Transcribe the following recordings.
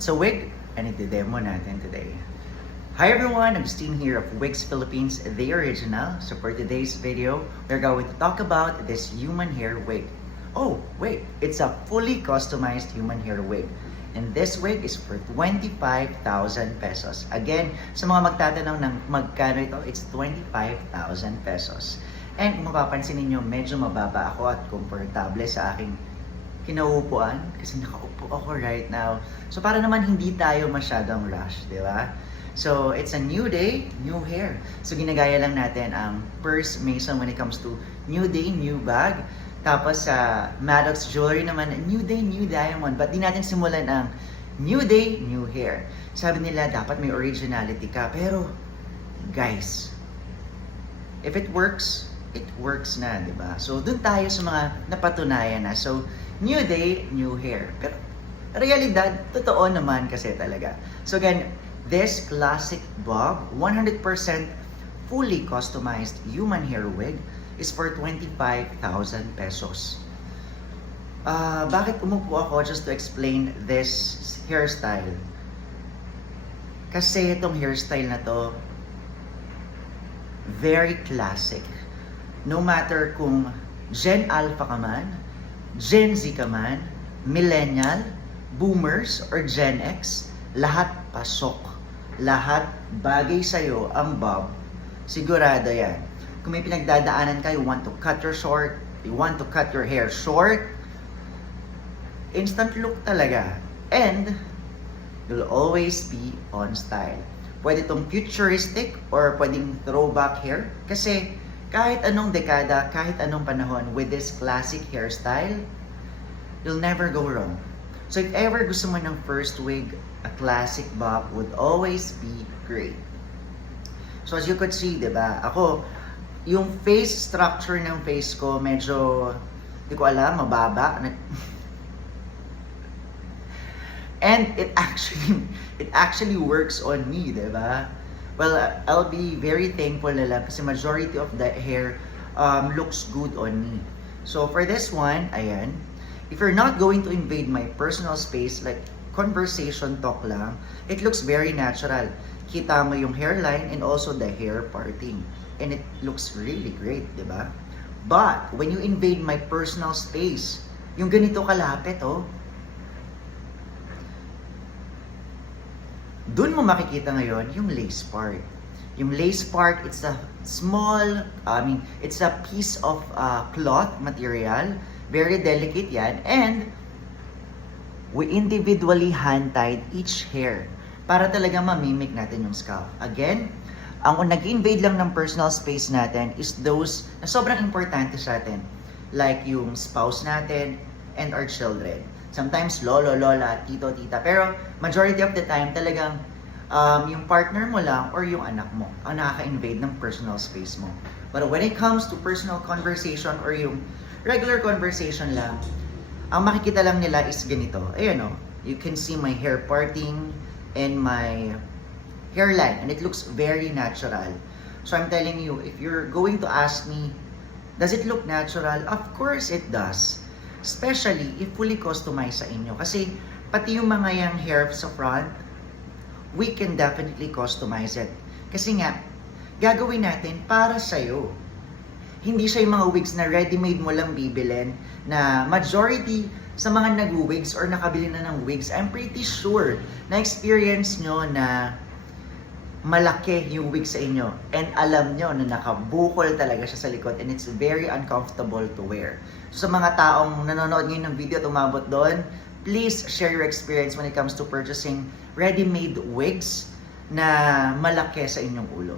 It's a wig, and iti-demo natin today. Hi everyone, I'm Steen here of Wigs Philippines, the original. So for today's video, we're going to talk about this human hair wig. Oh, wait, it's a fully customized human hair wig. And this wig is for 25,000 pesos. Again, sa mga magtatanong ng magkano ito, it's 25,000 pesos. And kung mapapansin ninyo, medyo mababa ako at komportable sa aking kinaupuan kasi nakaupo ako right now. So para naman hindi tayo masyadong rush, di ba? So it's a new day, new hair. So ginagaya lang natin ang Purse Mason when it comes to new day, new bag. Tapos sa Maddox Jewelry naman, new day, new diamond. But di natin simulan ang new day, new hair. Sabi nila dapat may originality ka. Pero guys, if it works na, di ba? So dun tayo sa mga napatunayan na. So new day, new hair. Pero realidad, totoo naman kasi talaga. So again, this classic bob, 100% fully customized human hair wig is for 25,000 pesos. Bakit umupo ako just to explain this hairstyle? Kasi itong hairstyle na to, very classic. No matter kung Gen Alpha ka man, Gen Z ka man, Millennial, Boomers, or Gen X, lahat pasok. Lahat bagay sa'yo ang bob. Sigurado yan. Kung may pinagdadaanan ka, you want to cut your short, you want to cut your hair short, instant look talaga. And, you'll always be on style. Pwede itong futuristic or pwedeng throwback hair. Kasi, kahit anong dekada, kahit anong panahon, with this classic hairstyle, you'll never go wrong. So if ever gusto mo ng first wig, a classic bob would always be great. So as you could see, diba, ako, yung face structure ng face ko, medyo, di ko alam, mababa. And it actually works on me, diba? Well, I'll be very thankful na lang kasi majority of the hair looks good on me. So for this one, ayan, if you're not going to invade my personal space, like conversation talk lang, it looks very natural. Kita mo yung hairline and also the hair parting. And it looks really great, di ba? But when you invade my personal space, yung ganito kalapit, oh, doon mo makikita ngayon yung lace part. Yung lace part, it's a small, it's a piece of cloth material. Very delicate yan. And we individually hand-tied each hair para talaga mamimik natin yung scalp. Again, ang nag-invade lang ng personal space natin is those na sobrang importante sa atin. Like yung spouse natin and our children. Sometimes lolo, lola, tito, tita. Pero majority of the time talagang yung partner mo lang or yung anak mo ang nakaka-invade ng personal space mo. But when it comes to personal conversation or yung regular conversation lang, ang makikita lang nila is ganito. Ayan o, you can see my hair parting and my hairline and it looks very natural. So I'm telling you, if you're going to ask me, does it look natural? Of course it does. Especially if fully customized sa inyo. Kasi pati yung mga yung hair sa front, we can definitely customize it. Kasi nga, gagawin natin para sa'yo. Hindi siya yung mga wigs na ready-made mo lang bibilin, na majority sa mga nag-wigs or nakabili na ng wigs, I'm pretty sure na experience nyo na malaki yung wig sa inyo. And alam nyo na nakabukol talaga siya sa likod and it's very uncomfortable to wear. So sa mga taong nanonood ngayon ng video at umabot doon, please share your experience when it comes to purchasing ready-made wigs na malaki sa inyong ulo.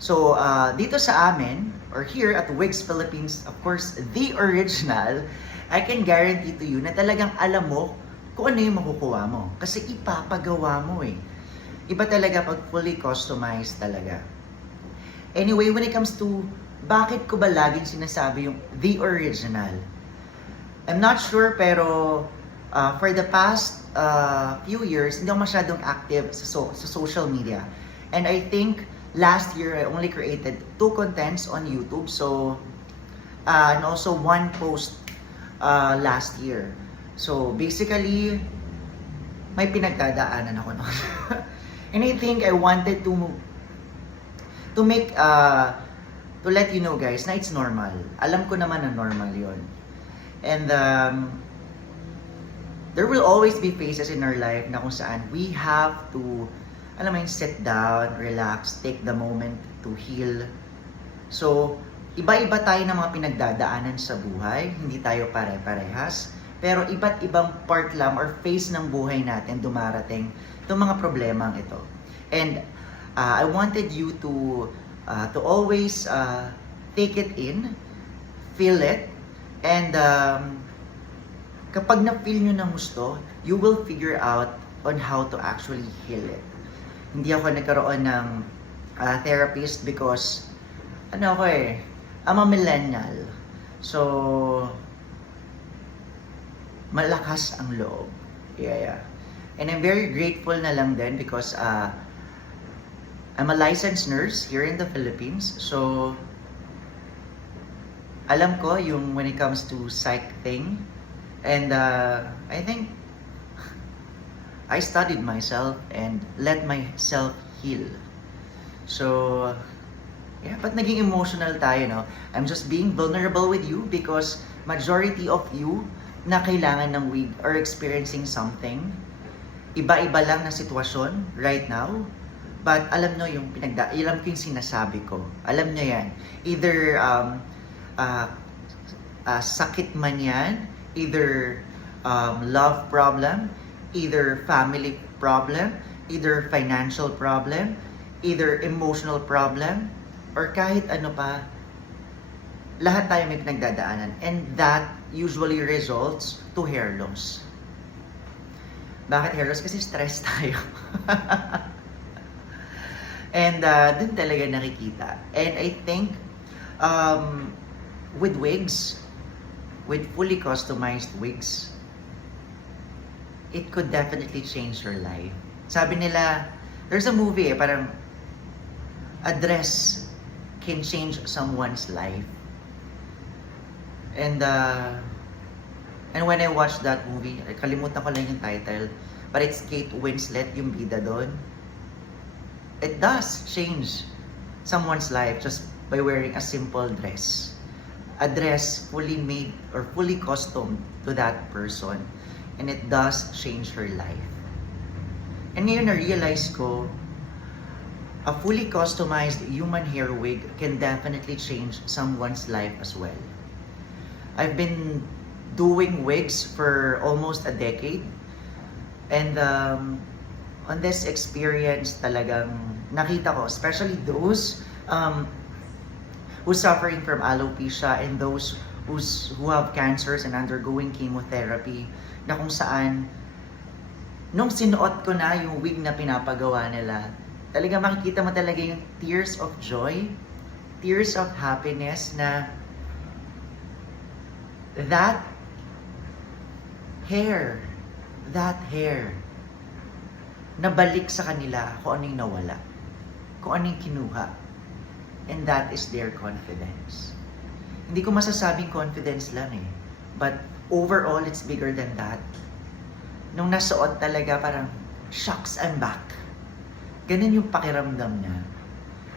So dito sa amin, or here at Wigs Philippines, of course, the original, I can guarantee to you na talagang alam mo kung ano yung makukuha mo. Kasi ipapagawa mo eh. Iba talaga pag fully customized talaga. Anyway, when it comes to bakit ko ba laging sinasabi yung the original, I'm not sure pero for the past few years, hindi ako masyadong active sa social media. And I think last year, I only created 2 contents on YouTube. So, and also 1 post last year. So, basically, may pinagdadaanan ako noon. And I think I wanted to make, to let you know guys na it's normal. Alam ko naman na normal yon. And there will always be phases in our life na kung saan we have to, alam mo yun, sit down, relax, take the moment to heal. So, iba-iba tayo ng mga pinagdadaanan sa buhay, hindi tayo pare-parehas, pero iba't ibang part lang or phase ng buhay natin dumarating itong mga problemang ito. And I wanted you to always take it in, feel it, and kapag na-feel nyo ng gusto, you will figure out on how to actually heal it. Hindi ako nagkaroon ng therapist because ano ako I'm a millennial. So, malakas ang loob. Yeah. And I'm very grateful na lang din because I'm a licensed nurse here in the Philippines. So, alam ko yung when it comes to psych thing. And I think I studied myself and let myself heal. So, yeah, but naging emotional tayo, no? I'm just being vulnerable with you because majority of you na kailangan ng wig or experiencing something. Iba-iba lang na sitwasyon right now. But alam nyo yung alam ko yung sinasabi ko. Alam nyo yan. Either sakit man yan, either love problem, either family problem, either financial problem, either emotional problem, or kahit ano pa, lahat tayo may pinagdadaanan. And that usually results to hair loss. Bakit hair loss? Kasi stress tayo. And dun talaga nakikita. And I think with wigs, with fully customized wigs, it could definitely change your life. Sabi nila, there's a movie parang a dress can change someone's life. And when I watched that movie, kalimutan ko lang yung title, but it's Kate Winslet yung bida doon. It does change someone's life just by wearing a simple dress. A dress fully made or fully custom to that person. And it does change her life. And ngayon na-realize ko, a fully customized human hair wig can definitely change someone's life as well. I've been doing wigs for almost a decade. And on this experience talagang nakita ko, especially those who's suffering from alopecia and those who have cancers and undergoing chemotherapy, na kung saan nung sinuot ko na yung wig na pinapagawa nila, talaga makikita mo talaga yung tears of joy, tears of happiness na that hair, nabalik sa kanila kung ano yung nawala, kung ano yung kinuha. And that is their confidence. Hindi ko masasabing confidence lang but overall, it's bigger than that. Nung nasuot talaga, parang, shucks, I'm back. Ganun yung pakiramdam niya.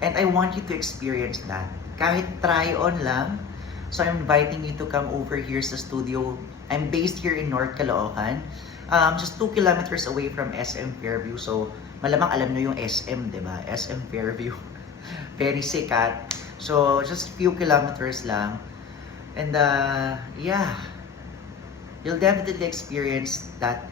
And I want you to experience that. Kahit try-on lang. So I'm inviting you to come over here sa studio. I'm based here in North Caloocan. Just 2 kilometers away from SM Fairview. So, malamang alam nyo yung SM, di ba? SM Fairview. Very sikat. So, just few kilometers lang. And, yeah. You'll definitely experience that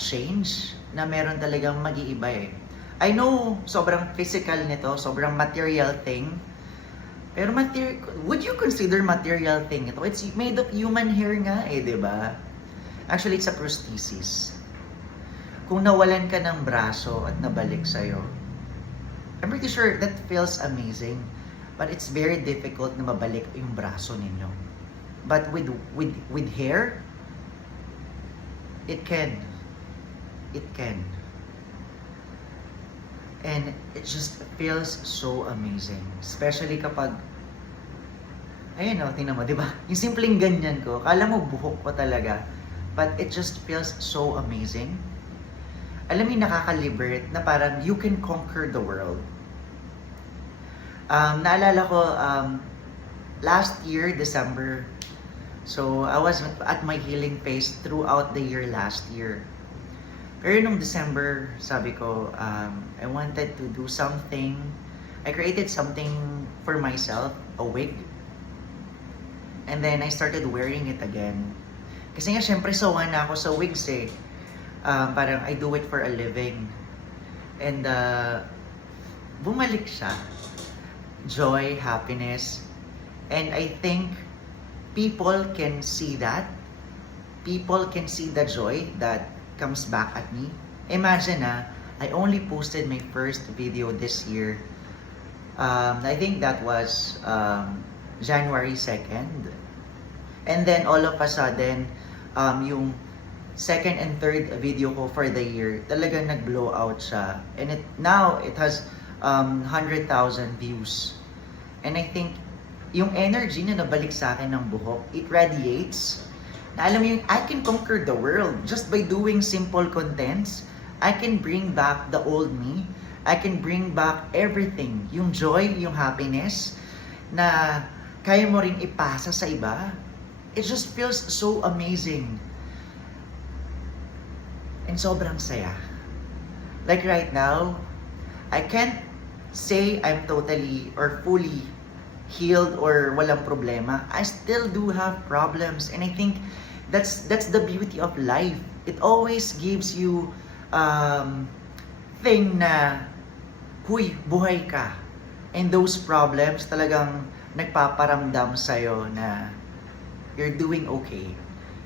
change na meron talagang mag-iiba I know sobrang physical nito, sobrang material thing. Pero would you consider material thing ito? It's made of human hair nga di ba? Actually, it's a prosthesis. Kung nawalan ka ng braso at nabalik sa'yo, I'm pretty sure that feels amazing. But it's very difficult na mabalik yung braso ninyo. But with hair, it can. And it just feels so amazing. Especially kapag, ayun tingnan mo, di ba? Yung simpleng ganyan ko, kala mo buhok ko talaga. But it just feels so amazing. alam mo yung nakaka-liberate na parang you can conquer the world. Naalala ko, last year, December, so I was at my healing phase throughout the year last year. Pero nung December, sabi ko, I wanted to do something. I created something for myself, a wig. And then I started wearing it again. Kasi nga syempre sawa na ako sa wigs eh. Parang I do it for a living. And bumalik siya. Joy, happiness. And I think people can see that. People can see the joy that comes back at me. Imagine I only posted my first video this year. I think that was January 2nd. And then all of a sudden, yung second and third video ko for the year, talagang nag-blow out siya. And now it has 100,000 views. And I think yung energy na nabalik sa akin ng buhok, it radiates. Na alam mo yung, I can conquer the world just by doing simple contents. I can bring back the old me. I can bring back everything. Yung joy, yung happiness, na kaya mo ring ipasa sa iba. It just feels so amazing. And sobrang saya. Like right now, I can't say I'm totally or fully healed or walang problema. I still do have problems. And I think that's the beauty of life. It always gives you thing na, huy, buhay ka. And those problems talagang nagpaparamdam sa'yo na you're doing okay.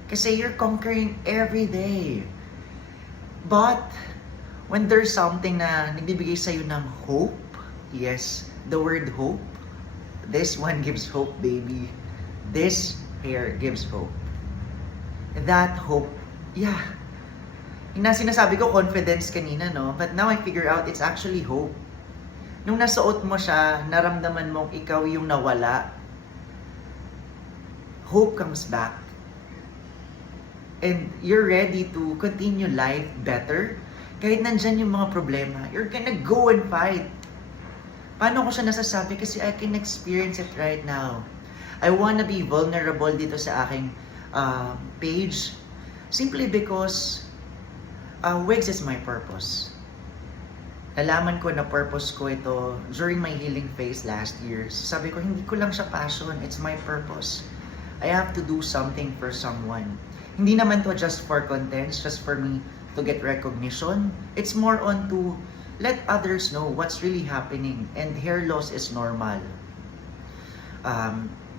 Kasi you're conquering every day. But, when there's something na nagbibigay sa'yo ng hope, yes, the word hope, this one gives hope, baby. This hair gives hope. That hope, yeah. Yung sinasabi ko, confidence kanina, no? But now I figure out it's actually hope. Nung nasuot mo siya, naramdaman mong ikaw yung nawala, hope comes back. And you're ready to continue life better. Kahit nandyan yung mga problema, you're gonna go and fight. Paano ko siya nasasabi? Kasi I can experience it right now. I wanna be vulnerable dito sa aking page. Simply because wigs is my purpose. Nalaman ko na purpose ko ito during my healing phase last year. So sabi ko, hindi ko lang siya passion, it's my purpose. I have to do something for someone. Hindi naman to just for contents, just for me to get recognition. It's more on to let others know what's really happening. And hair loss is normal.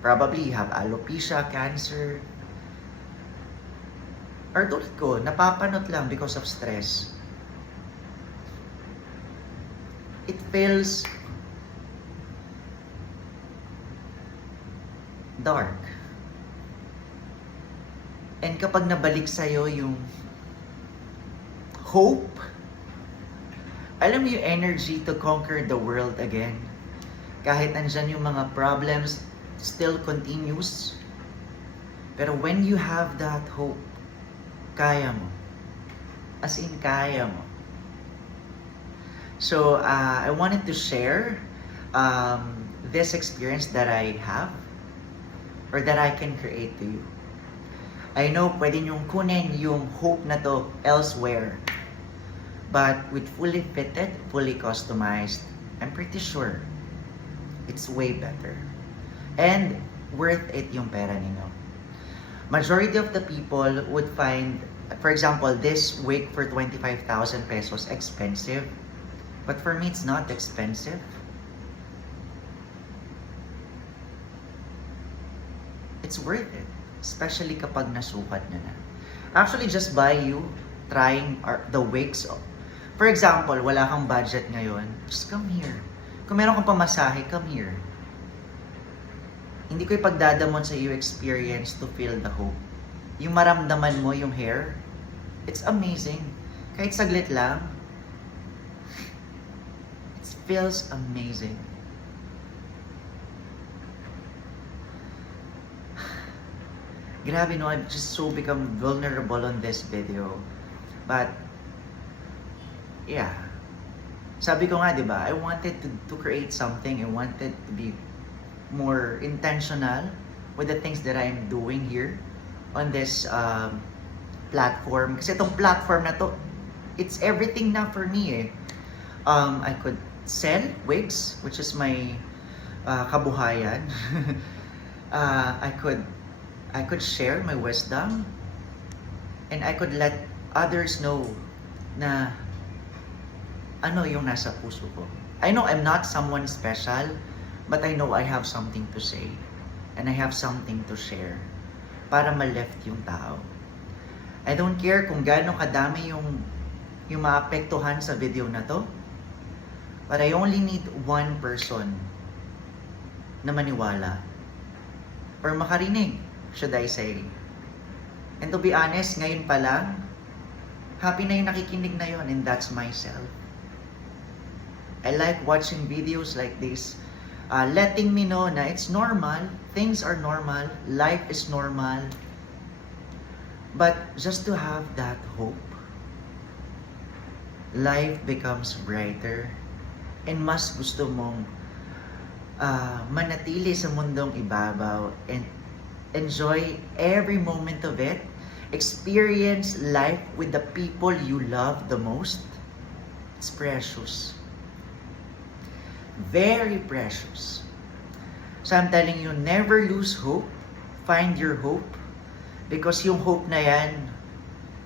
Probably you have alopecia, cancer. Or tulad ko, napapanot lang because of stress. It feels dark. And kapag nabalik sa'yo yung hope, alam mo yung energy to conquer the world again. Kahit andyan yung mga problems, still continues. Pero when you have that hope, kaya mo. As in, kaya mo. So, I wanted to share this experience that I have or that I can create to you. I know pwede nyong kunin yung hope na to elsewhere. But with fully fitted, fully customized, I'm pretty sure it's way better. And worth it yung pera ninyo. Majority of the people would find, for example, this wig for 25,000 pesos expensive. But for me, it's not expensive. It's worth it. Especially kapag nasukat na. Actually, just by you trying the wigs. For example, wala kang budget ngayon, just come here. Kung meron kang pamasahe, come here. Hindi ko ipagdadamon sa iyo experience to feel the hope. Yung maramdaman mo yung hair, it's amazing. Kahit saglit lang, it feels amazing. Grabe no, I've just so become vulnerable on this video. But yeah. Sabi ko nga, di ba, I wanted to create something. I wanted to be more intentional with the things that I'm doing here on this platform. Kasi itong platform na to, it's everything na for me eh. I could sell wigs, which is my kabuhayan. I could share my wisdom, and I could let others know na ano yung nasa puso ko. I know I'm not someone special, but I know I have something to say, and I have something to share para ma-lift yung tao. I don't care kung gaano kadami yung maapektuhan sa video na to, but I only need one person na maniwala or makarinig, should I say. And to be honest, ngayon pa lang, happy na yung nakikinig na yon, and that's myself. I like watching videos like this, letting me know na it's normal, things are normal, life is normal. But just to have that hope, life becomes brighter, and mas gusto mong manatili sa mundong ibabaw and enjoy every moment of it, experience life with the people you love the most. It's precious. Very precious. So I'm telling you, never lose hope. Find your hope. Because yung hope na yan,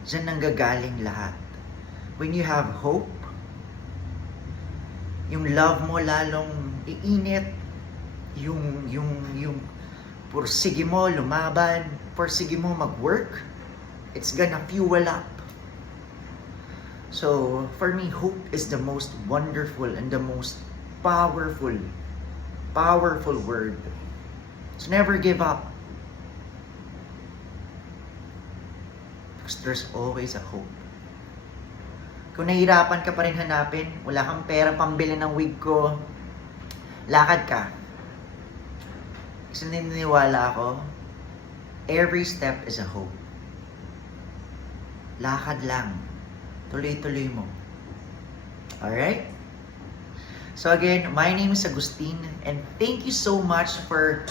dyan nanggagaling lahat. When you have hope, yung love mo lalong iinit, yung pursige mo lumaban, pursige mo mag-work, it's gonna fuel up. So, for me, hope is the most wonderful and the most powerful word. So never give up. Because there's always a hope. Kung nahihirapan ka pa rin hanapin, wala kang pera pambili ng wig ko, lakad ka. Kasi naniniwala ako, every step is a hope. Lakad lang. Tuloy-tuloy mo. Alright? So again, my name is Agustin, and thank you so much for,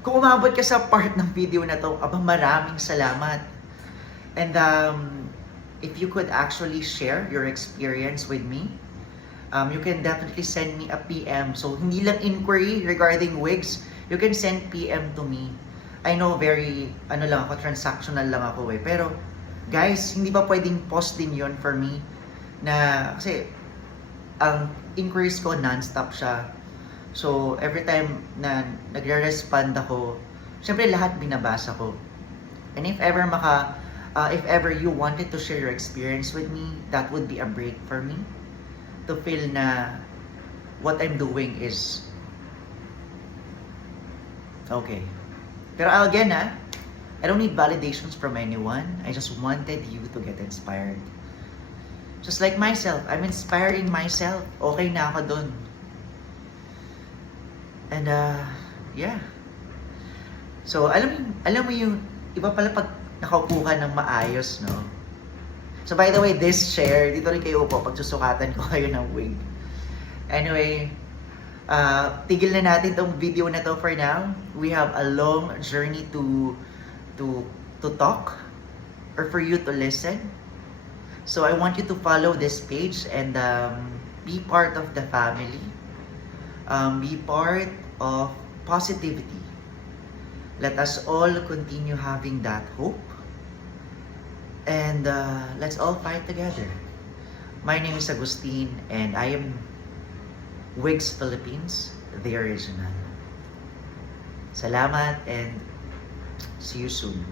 kung umabot ka sa part ng video na to, abang maraming salamat. And if you could actually share your experience with me, you can definitely send me a PM. So hindi lang inquiry regarding wigs, you can send PM to me. I know very, transactional lang ako eh. Pero guys, hindi pa pwedeng post din yon for me, na kasi ang inquiries ko non-stop siya. So, every time na nagre-respond ako, syempre lahat binabasa ko. And if ever you wanted to share your experience with me, that would be a break for me to feel na what I'm doing is okay. Pero again, I don't need validations from anyone. I just wanted you to get inspired. Just like myself, I'm inspiring myself. Okay na ako dun. And yeah. So alam mo yung iba pala pag nakaupo ka ng maayos, no? So by the way, this chair, dito rin kayo upo pag susukatan ko kayo ng wig. Anyway, tigil na natin tong video na to for now. We have a long journey to talk or for you to listen. So I want you to follow this page and be part of the family. Be part of positivity. Let us all continue having that hope. And let's all fight together. My name is Agustin, and I am Wigs Philippines, the original. Salamat, and see you soon.